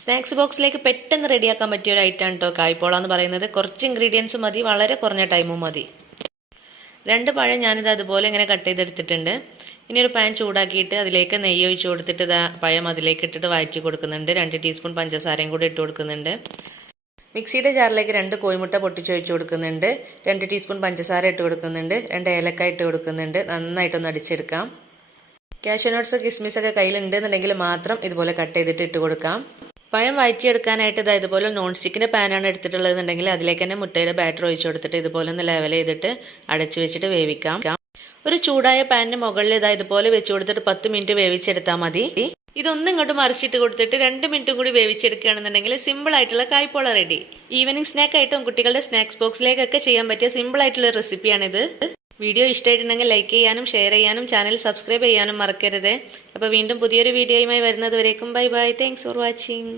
Snacks ബോക്സിലേക്ക് പെട്ടെന്ന് റെഡിയാക്കാൻ പറ്റിയ ഒരു ഐറ്റമാണ് കേട്ടോ കായ്പോള എന്ന് പറയുന്നത്. കുറച്ച് ഇൻഗ്രീഡിയൻസ് മതി, വളരെ കുറഞ്ഞ ടൈമും മതി. 2 പഴം ഞാനിത് അതുപോലെ ഇങ്ങനെ കട്ട് ചെയ്തെടുത്തിട്ടുണ്ട്. ഇനി ഒരു പാൻ ചൂടാക്കിയിട്ട് അതിലേക്ക് നെയ്യ് ഒഴിച്ച് കൊടുത്തിട്ട് പഴം അതിലേക്ക് ഇട്ടിട്ട് വഴറ്റി കൊടുക്കുന്നുണ്ട്. 2 ടീസ്പൂൺ പഞ്ചസാരയും കൂടി ഇട്ട് കൊടുക്കുന്നുണ്ട്. മിക്സിയുടെ ജാറിലേക്ക് 2 കോഴിമുട്ട പൊട്ടിച്ചൊഴിച്ച് കൊടുക്കുന്നുണ്ട്. 2 ടീസ്പൂൺ പഞ്ചസാര ഇട്ട് കൊടുക്കുന്നുണ്ട്. 2 ഏലക്കായ ഇട്ട് കൊടുക്കുന്നുണ്ട്. നന്നായിട്ടൊന്ന് അടിച്ചെടുക്കാം. കാഷ്യൂ നട്ട്സ് കിസ്മിസൊക്കെ കയ്യിലുണ്ടെന്നുണ്ടെങ്കിൽ മാത്രം ഇതുപോലെ കട്ട് ചെയ്തിട്ട് ഇട്ട് കൊടുക്കാം. പഴം വഴറ്റിയെടുക്കാനായിട്ട് ഇതുപോലെ നോൺ സ്റ്റിക്കിൻ്റെ പാനാണ് എടുത്തിട്ടുള്ളതെന്നുണ്ടെങ്കിൽ അതിലേക്ക് തന്നെ മുട്ടയുടെ ബാറ്റർ ഒഴിച്ച് കൊടുത്തിട്ട് ഇതുപോലെ ഒന്ന് ലെവൽ ചെയ്തിട്ട് അടച്ചു വെച്ചിട്ട് വേവിക്കാം. ഒരു ചൂടായ പാനിന് മുകളിൽ ഇതുപോലെ വെച്ച് കൊടുത്തിട്ട് 10 മിനിറ്റ് വേവിച്ചെടുത്താൽ മതി. ഇതൊന്നും ഇങ്ങോട്ട് മറിച്ചിട്ട് കൊടുത്തിട്ട് 2 മിനിറ്റും കൂടി വേവിച്ചെടുക്കുകയാണെന്നുണ്ടെങ്കിൽ സിമ്പിൾ ആയിട്ടുള്ള കായ്പോള റെഡി. ഈവനിങ് സ്നാക്കായിട്ടും കുട്ടികളുടെ സ്നാക്സ് ബോക്സിലേക്കൊക്കെ ചെയ്യാൻ പറ്റിയ സിമ്പിൾ ആയിട്ടുള്ള റെസിപ്പിയാണിത്. വീഡിയോ ഇഷ്ടമായിട്ടുണ്ടെങ്കിൽ ലൈക്ക് ചെയ്യാനും ഷെയർ ചെയ്യാനും ചാനൽ സബ്സ്ക്രൈബ് ചെയ്യാനും മറക്കരുത്. അപ്പോൾ വീണ്ടും പുതിയൊരു വീഡിയോയുമായി വരുന്നത് വരേക്കും bye bye. Thanks for watching.